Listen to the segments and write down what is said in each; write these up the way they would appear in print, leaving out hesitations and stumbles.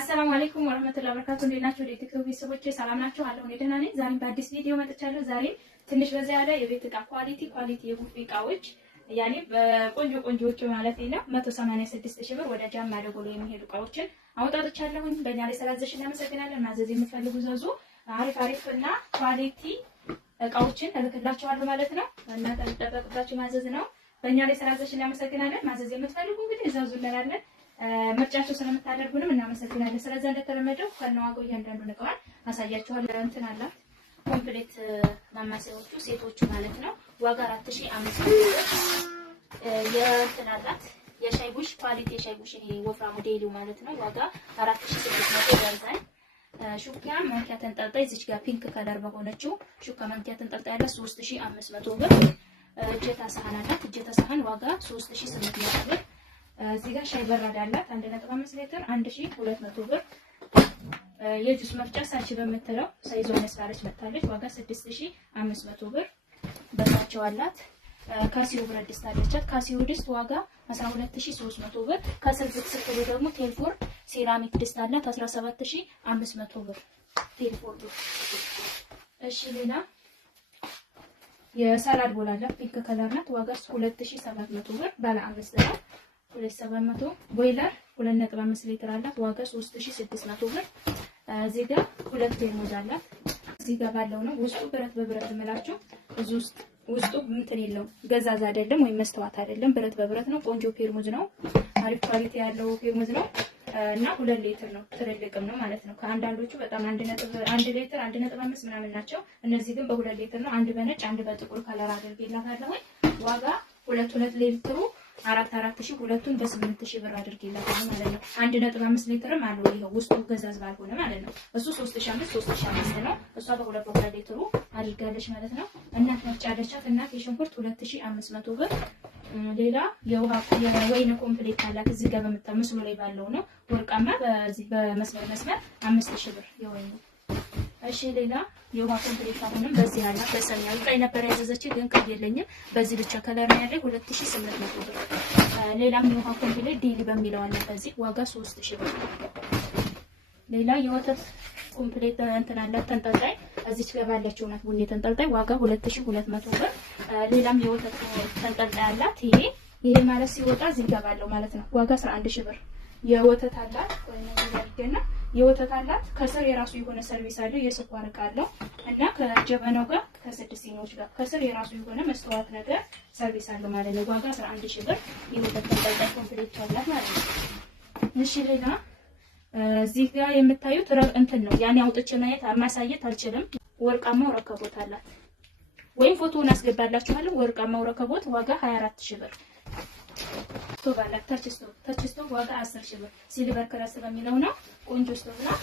አሰላሙ አለይኩም ወራህመቱላሂ ወበረካቱ። እንዴት ናችሁ? የቲክቶክ ቤተሰቦቼ ሰላም ናችሁ? አለሁ እኔ ደህና ነኝ። ዛሬም በአዲስ ቪዲዮ መጥቻለሁ። ዛሬ ትንሽ በዛ ያለ የቤት ዕቃ ኳሊቲ የቡፌ ዕቃዎች ያኔ በቆንጆዎች ማለት ነው 186 ብር ወደ ጃማ ደጎሎ የሚሄዱ ዕቃዎችን አውጣጥቻለሁኝ። በእኛ ላይ ስላዘዝሽ እናመሰግናለን። ማዘዝ የምትፈልጉ ዘዙ። አሪፍና ኳሊቲ ዕቃዎችን እልክላችኋለሁ ማለት ነው። እናንተ ተጠቅጣችሁ ማዘዝ ነው። በእኛ ላይ ስላዘዝሽ እናመሰግናለን። ማዘዝ የምትፈልጉ እንግዲህ ዘዙልናለን። ምርጫችሁ ስለምታደርጉንም እናመሰግናለን። ስለዚህ እንደተለመደው ከነዋጋው እያንዳንዱን ዕቃዋን አሳያችኋለሁ። እንትን አላት ኮምፕሌት ማማሰያዎቹ ሴቶቹ ማለት ነው። ዋጋ 4500 ብር። የእንትን አላት የሻይ ቡሽ ኳሊቲ የሻይ ቡሽ ይሄ ወፍራሙ ዴሊው ማለት ነው። ዋጋ 4600 ደርዘን። ሹካ ማንኪያ ተንጠልጣይ እዚች ጋር ፒንክ ከለር በሆነችው ሹካ ማንኪያ ተንጠልጣይ ያለ 3500 ብር። እጀታ ሳህን አላት። እጀታ ሳህን ዋጋ 3800 ብር። እዚህ ጋር ሻይ በራዳ አላት 1.5 ሊትር 1200 ብር። የጁስ መፍጫ ሳች በመተለው ሳይዞ መስራለች መታለች ዋጋ 6500 ብር። በታቸው አላት። ካሲዮ ብረት ድስት አለቻት። ካሲዮ ድስት ዋጋ 12300 ብር። ከስር ዝቅ ብሎ ደግሞ ቴልፎር ሴራሚክ ድስት አላት 17500 ብር ቴልፎር። እሺ ሌላ የሰላድ ቦል አላት ፒንክ ከለር ናት። ዋጋ 2700 ብር ባለ 5 ነው 2700። ቦይለር 2.5 ሊትር አላት ዋጋ 3600 ብር። እዚህ ጋር ሁለት ቴርሞስ አላት። እዚህ ጋር ባለው ነው ውስጡ ብረት በብረት እምላችሁ ውስጡ እንትን የለው ገዛዛ አይደለም ወይም መስተዋት አይደለም፣ ብረት በብረት ነው። ቆንጆ ፔርሙዝ ነው። አሪፍ ኳሊቲ ያለው ፔርሙዝ ነው እና 2 ሊትር ነው። ትልልቅም ነው ማለት ነው። ከአንዳንዶቹ በጣም 1 ሊትር 1.5 ምናምን ናቸው። እነዚህ ግን በ2 ሊትር ነው። አንድ በነጭ አንድ በጥቁር ከለር አድርጌላታለሁ። ዋጋ 2 ሊትሩ 4000 ሁለቱን በ8000 ብር አድርጌላታለሁ ማለት ነው። 1.5 ሊትርም አለው ይሄው ውስጡ ገዛዝ ባልሆነ ማለት ነው። እሱ 3500 ነው። እሷ በ2 ሊትሩ አድርጋለች ማለት ነው። እናት መፍጫ አለቻት። እናት የሽንኩርት 2500 ብር። ሌላ የውሃ የወይን ኮምፕሌት አላት። እዚህ ጋር በምታመስሉ ላይ ባለው ነው ወርቃማ በዚህ በመስመር 5000 ብር የወይን። እሺ ሌላ የውሃ ኮምፕሌት አሁንም በዚህ አለ። በሰማያዊ ቀይ ነበር ያዘዘችኝ ግን ቀይ የለኝም። በዚህ ብቻ ከለር ነው ያለኝ 2800 ብር። ሌላም የውሃ ኮምፕሌት ዴሊ በሚለው አለ። በዚህ ዋጋ 3000 ብር። ሌላ የወተት ኮምፕሌት እንትን አላት ተንጠልጣይ እዚች ጋር ባለችው ናት ቡኒ ተንጠልጣይ ዋጋ 2200 ብር። ሌላም የወተት ተንጠልጣይ አላት። ይሄ ማለት ሲወጣ እዚህ ጋር ባለው ማለት ነው ዋጋ 11000 ብር። የወተት አላት ወይ ነው የወተት አላት። ከስር የራሱ የሆነ ሰርቪስ አለው። የስኳር ዕቃ አለው እና ከጀበናው ጋር ከ6 ሲኒዎች ጋር ከስር የራሱ የሆነ መስተዋት ነገር ሰርቪስ አለው ማለት ነው። ዋጋ 11000 ብር። የወተት ተንጠልጣይ ኮምፕሌት አላት ማለት ነው። እሺ ሌላ እዚህ ጋር የምታዩት እንትን ነው ያኔ አውጥቼ ማየት ማሳየት አልችልም። ወርቃማው ረከቦት አላት ወይም ፎቶውን አስገባላችኋለሁ። ወርቃማው ረከቦት ዋጋ 24000 ብር። ስቶቭ አላት ተች ስቶቭ ዋጋ 10000 ብር። ሲልቨር ክረስ በሚለው ነው ቆንጆ ስቶቭ ነው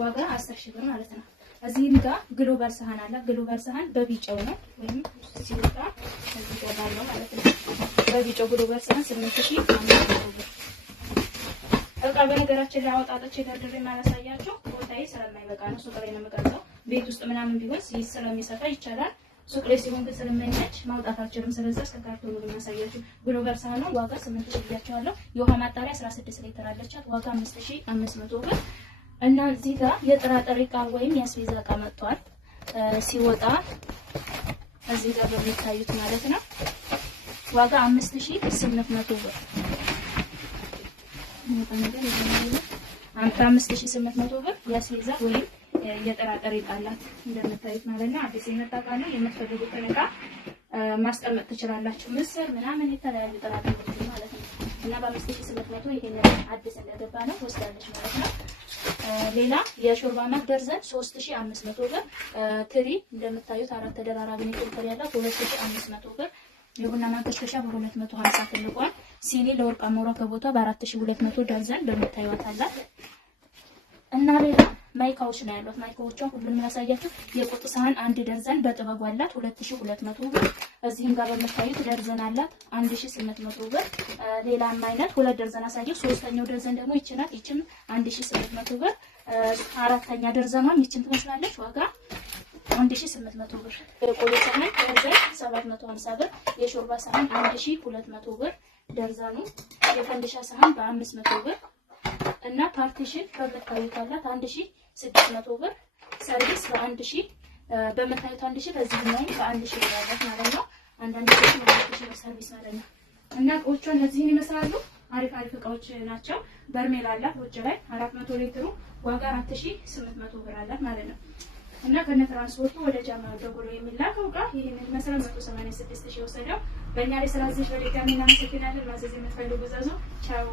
ዋጋ 10000 ብር ማለት ነው። እዚህም ጋር ግሎባል ሰሃን አላት። ግሎባል ሰሃን በቢጫው ነው ወይም ሲወጣ እዚህ ጋር ባለው ማለት ነው። በቢጫው ግሎባል ሰሃን 8500 ብር። ዕቃ በነገራችን ላይ አወጣጣች ደርድሬ ማላሳያችሁ ቦታዬ ስለማይበቃ ነው። ሱቅ ላይ ነው የምቀርጸው። ቤት ውስጥ ምናምን ቢሆን ስለሚሰፋ ይቻላል። ሱቅ ላይ ሲሆን ግን ስለማይመች ማውጣት አልችልም። ስለዚህ አስተካክሎ ነው ማሳያችሁ። ግሎባል ሳህኑ ዋጋ 8000 ብያችኋለሁ። የውሃ ማጣሪያ 16 ሊትር አለቻት ዋጋ 5500 ብር። እና እዚህ ጋር የጥራጥሬ ዕቃ ወይም የአስቤዛ ዕቃ መጥቷል። ሲወጣ እዚህ ጋር በሚታዩት ማለት ነው ዋጋ 5800 ብር። 5800 ብር የአስቤዛ ወይም የጥራጥሬ ዕቃ አላት እንደምታዩት ማለት ነው። አዲስ የመጣ ዕቃ ነው። የምትፈልጉትን ዕቃ ማስቀመጥ ትችላላችሁ። ምስር ምናምን የተለያዩ ጥራጥሬዎች ማለት ነው። እና በ5800 ይሄን አዲስ እንደገባ ነው ወስዳለች ማለት ነው። ሌላ የሾርባ ማክ ደርዘን 3500 ብር። ትሪ እንደምታዩት አራት ተደራራቢ ነው ያለው 2500 ብር። የቡና ማንከሽከሻ በ250 ትልቋል። ሲኒ ለወርቃማው ረከቦቷ በ4200 ደርዘን በምታዩት አላት። እና ሌላ ማይካዎች ነው ያሉት። ማይካዎቿ ሁሉንም ያሳያችሁ። የቁጥ ሳህን 1 ደርዘን በጥበብ አላት 2200 ብር። እዚህም ጋር በምታዩት ደርዘን አላት 1800 ብር። ሌላም አይነት 2 ደርዘን አሳየው። ሶስተኛው ደርዘን ደግሞ ይቺ ናት። ይቺም 1800 ብር። አራተኛ ደርዘኗም ይቺን ትመስላለች ዋጋ 1800 ብር። የቆሎ ሳህን ደርዘን 750 ብር። የሾርባ ሳህን 1200 ብር ደርዘኑ። የፈንዲሻ ሳህን በ500 ብር። እና ፓርቲሽን በምታዩት አላት 1600 ብር። ሰርቪስ በ1000 በምታዩት 1000 በዚህኛው በ1000 ብር አላት ማለት ነው። አንዳንድ ጊዜ ነው ሰርቪስ ማለት ነው። እና እቃዎቹ እነዚህን ይመስላሉ። አሪፍ አሪፍ እቃዎች ናቸው። በርሜል አላት ውጭ ላይ 400 ሊትሩ ዋጋ 4800 ብር አላት ማለት ነው። እና ከነ ትራንስፖርቱ ወደ ጃማ ደጎሎ የሚላከው እቃ ይሄንን መሰረት 186 ሺህ ወሰደው። በእኛ ላይ ስላዘሽ በድጋሚ እናመሰግናለን። ማዘዝ የምትፈልጉ ዘዙ። ቻው